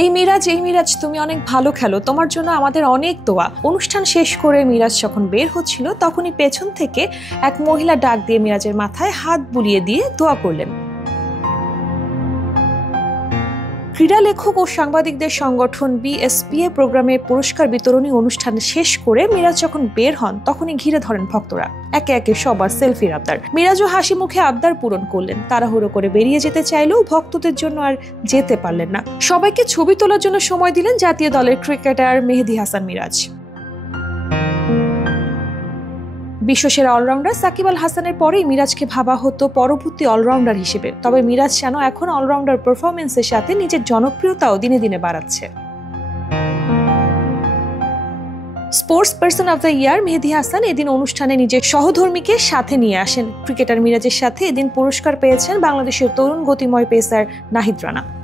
এই মিরাজ তুমি অনেক ভালো খেলো, তোমার জন্য আমাদের অনেক দোয়া। অনুষ্ঠান শেষ করে মিরাজ যখন বের হচ্ছিল তখনই পেছন থেকে এক মহিলা ডাক দিয়ে মিরাজের মাথায় হাত বুলিয়ে দিয়ে দোয়া করলেন। ক্রীড়া লেখক ও সাংবাদিকদের সংগঠন বিএসপিএ প্রোগ্রামে পুরস্কার বিতরণী অনুষ্ঠান শেষ করে মিরাজ যখন বের হন তখনই ঘিরে ধরেন ভক্তরা। একে একে সবার সেলফির আবদার। মিরাজও হাসি মুখে আবদার পূরণ করলেন। তাড়াহুড়ো করে বেরিয়ে যেতে চাইলেও ভক্তদের জন্য আর যেতে পারলেন না। সবাইকে ছবি তোলার জন্য সময় দিলেন জাতীয় দলের ক্রিকেটার মেহেদী হাসান মিরাজ। বিশ্বসেরা অলরাউন্ডার সাকিব আল হাসানের পরেই মিরাজকে ভাবা হতো পরবর্তী অলরাউন্ডার হিসেবে। তবে মিরাজ যেন এখন অলরাউন্ডার পারফরমেন্সের সাথে নিজের জনপ্রিয়তাও দিনে দিনে বাড়াচ্ছে। Sports person of the year Mehedi Hasan এদিন অনুষ্ঠানে নিজের সহধর্মীকে সাথে নিয়ে আসেন। ক্রিকেটার মিরাজের সাথে এদিন পুরস্কার পেয়েছেন বাংলাদেশের তরুণ গতিময় পেসার নাহিদ রানা।